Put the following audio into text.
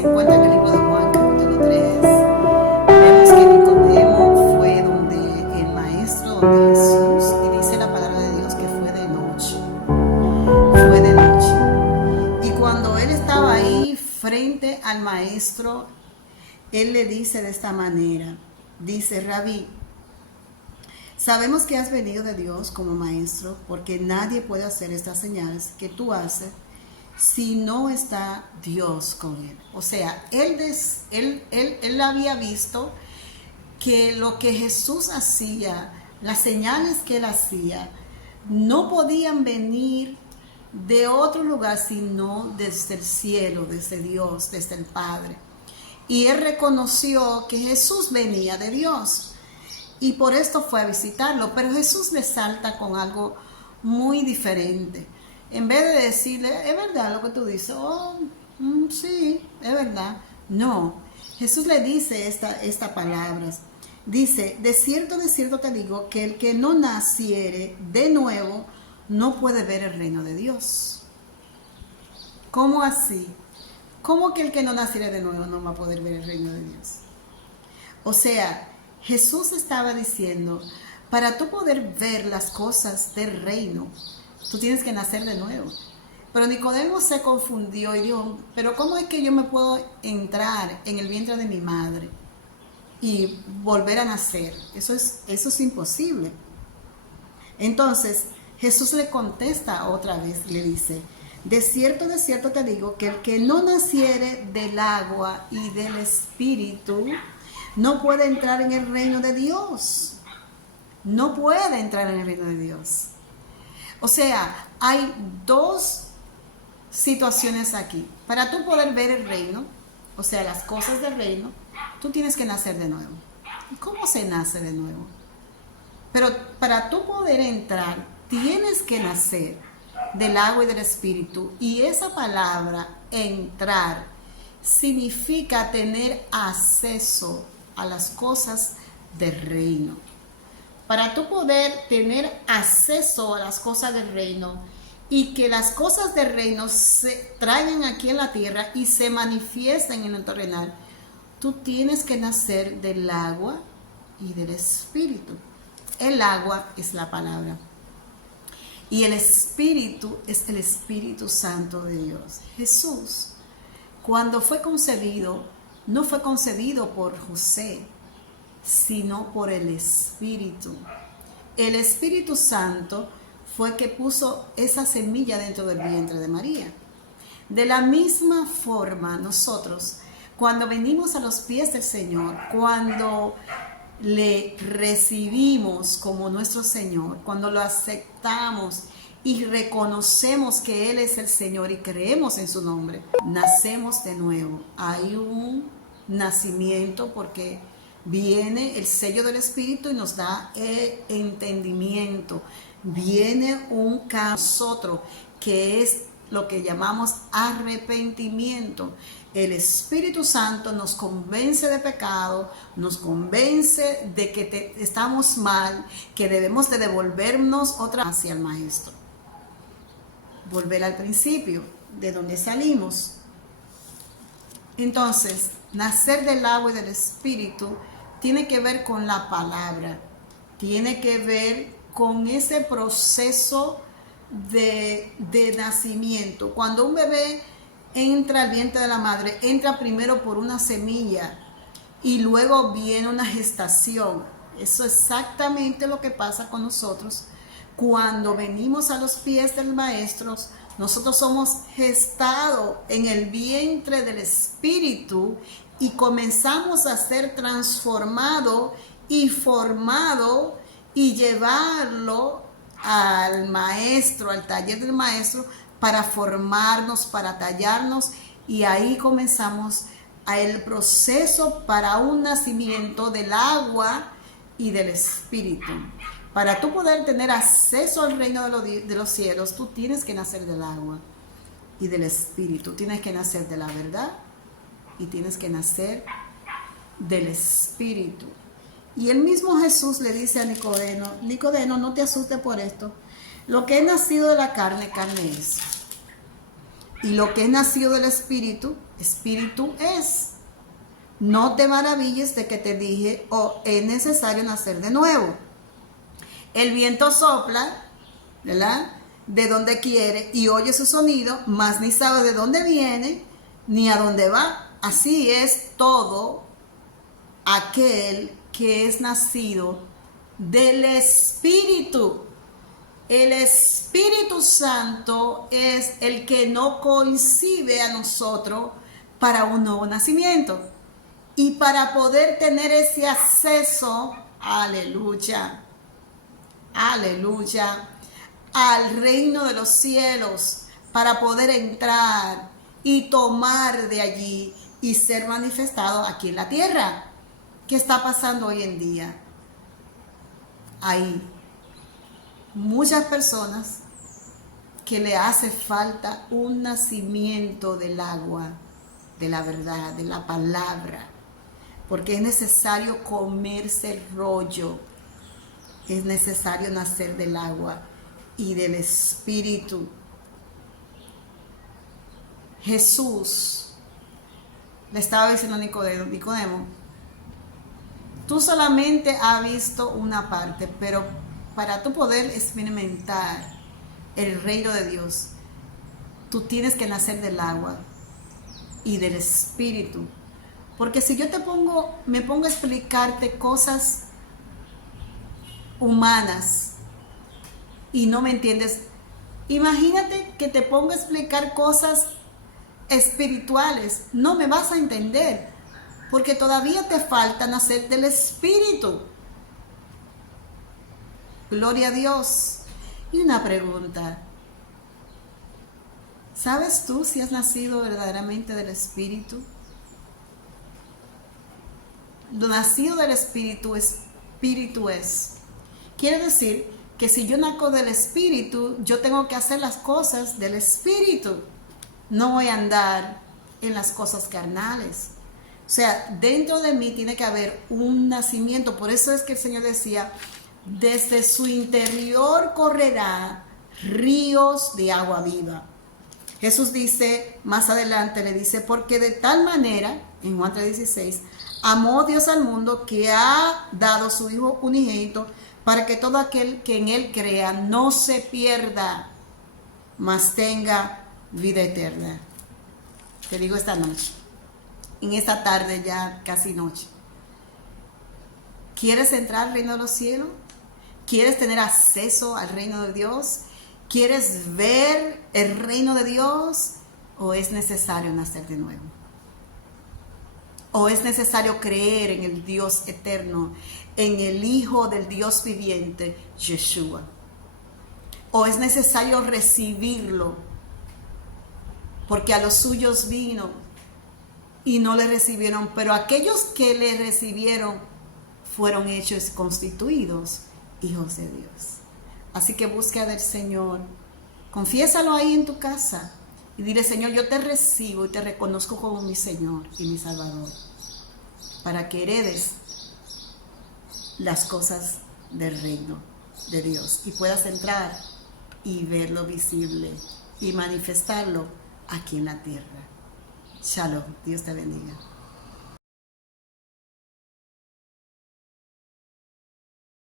se encuentra en el libro de Juan, capítulo 3. Vemos que Nicodemo fue donde el maestro, donde Jesús, y dice la palabra de Dios que fue de noche. Fue de noche. Y cuando él estaba ahí frente al maestro, él le dice de esta manera, dice: Rabí, sabemos que has venido de Dios como maestro, porque nadie puede hacer estas señales que tú haces si no está Dios con él. O sea, él había visto que lo que Jesús hacía, las señales que él hacía, no podían venir de otro lugar sino desde el cielo, desde Dios, desde el Padre. Y él reconoció que Jesús venía de Dios y por esto fue a visitarlo. Pero Jesús le salta con algo muy diferente. En vez de decirle: es verdad lo que tú dices, sí, es verdad. No, Jesús le dice esta palabras. Dice: de cierto te digo, que el que no naciere de nuevo no puede ver el reino de Dios. ¿Cómo así? ¿Cómo que el que no naciere de nuevo no va a poder ver el reino de Dios? O sea, Jesús estaba diciendo: para tú poder ver las cosas del reino, tú tienes que nacer de nuevo. Pero Nicodemo se confundió y dijo: pero ¿cómo es que yo me puedo entrar en el vientre de mi madre y volver a nacer? Eso es imposible. Entonces Jesús le contesta otra vez, le dice: de cierto te digo, que el que no naciere del agua y del espíritu no puede entrar en el reino de Dios. No puede entrar en el reino de Dios. O sea, hay dos situaciones aquí. Para tú poder ver el reino, o sea, las cosas del reino, tú tienes que nacer de nuevo. ¿Y cómo se nace de nuevo? Pero para tú poder entrar, tienes que nacer del agua y del espíritu. Y esa palabra, entrar, significa tener acceso a las cosas del reino. Para tú poder tener acceso a las cosas del reino y que las cosas del reino se traigan aquí en la tierra y se manifiesten en el terrenal, tú tienes que nacer del agua y del espíritu. El agua es la palabra y el espíritu es el Espíritu Santo de Dios. Jesús, cuando fue concebido, no fue concebido por José, sino por el Espíritu. El Espíritu Santo fue que puso esa semilla dentro del vientre de María. De la misma forma, nosotros, cuando venimos a los pies del Señor, cuando le recibimos como nuestro Señor, cuando lo aceptamos y reconocemos que Él es el Señor y creemos en su nombre, nacemos de nuevo. Hay un nacimiento porque viene el sello del Espíritu y nos da el entendimiento. Viene un cambio en nosotros que es lo que llamamos arrepentimiento. El Espíritu Santo nos convence de pecado, nos convence de que estamos mal, que debemos de devolvernos otra vez hacia el Maestro. Volver al principio, de donde salimos. Entonces, nacer del agua y del Espíritu tiene que ver con la palabra, tiene que ver con ese proceso de nacimiento. Cuando un bebé entra al vientre de la madre, entra primero por una semilla y luego viene una gestación. Eso es exactamente lo que pasa con nosotros. Cuando venimos a los pies del Maestro, nosotros somos gestados en el vientre del Espíritu y comenzamos a ser transformados y formados y llevarlo al Maestro, al taller del Maestro, para formarnos, para tallarnos, y ahí comenzamos el proceso para un nacimiento del agua y del Espíritu. Para tú poder tener acceso al reino de los cielos, tú tienes que nacer del agua y del Espíritu. Tienes que nacer de la verdad y tienes que nacer del Espíritu. Y el mismo Jesús le dice a Nicodemo: Nicodemo, no te asustes por esto. Lo que es nacido de la carne, carne es. Y lo que es nacido del Espíritu, Espíritu es. No te maravilles de que te dije, es necesario nacer de nuevo. El viento sopla, ¿verdad?, de donde quiere y oye su sonido, mas ni sabe de dónde viene ni a dónde va. Así es todo aquel que es nacido del Espíritu. El Espíritu Santo es el que nos concibe a nosotros para un nuevo nacimiento. Y para poder tener ese acceso, aleluya, aleluya, al reino de los cielos, para poder entrar y tomar de allí y ser manifestado aquí en la tierra. ¿Qué está pasando hoy en día? Hay muchas personas que le hace falta un nacimiento del agua, de la verdad, de la palabra, porque es necesario comerse el rollo, es necesario nacer del agua y del Espíritu. Jesús le estaba diciendo a Nicodemo, tú solamente has visto una parte, pero para tú poder experimentar el reino de Dios, tú tienes que nacer del agua y del Espíritu. Porque si yo me pongo a explicarte cosas humanas y no me entiendes, imagínate que te pongo a explicar cosas espirituales, no me vas a entender, porque todavía te falta nacer del Espíritu. Gloria a Dios. Y una pregunta, ¿sabes tú si has nacido verdaderamente del Espíritu? Lo nacido del Espíritu, Espíritu es. Quiere decir que si yo nazco del Espíritu, yo tengo que hacer las cosas del Espíritu. No voy a andar en las cosas carnales. O sea, dentro de mí tiene que haber un nacimiento. Por eso es que el Señor decía, desde su interior correrá ríos de agua viva. Jesús dice, más adelante le dice, porque de tal manera, en Juan 3:16, amó Dios al mundo que ha dado su Hijo unigénito para que todo aquel que en Él crea no se pierda, mas tenga vida eterna. Te digo esta noche, en esta tarde ya casi noche, ¿quieres entrar al reino de los cielos? ¿Quieres tener acceso al reino de Dios? ¿Quieres ver el reino de Dios? ¿O es necesario nacer de nuevo? ¿O es necesario creer en el Dios eterno, en el Hijo del Dios viviente, Yeshua? ¿O es necesario recibirlo? Porque a los suyos vino y no le recibieron, pero aquellos que le recibieron fueron hechos constituidos hijos de Dios. Así que busca del Señor, confiésalo ahí en tu casa y dile, Señor, yo te recibo y te reconozco como mi Señor y mi Salvador, para que heredes las cosas del reino de Dios y puedas entrar y verlo visible y manifestarlo aquí en la tierra. Shalom, Dios te bendiga.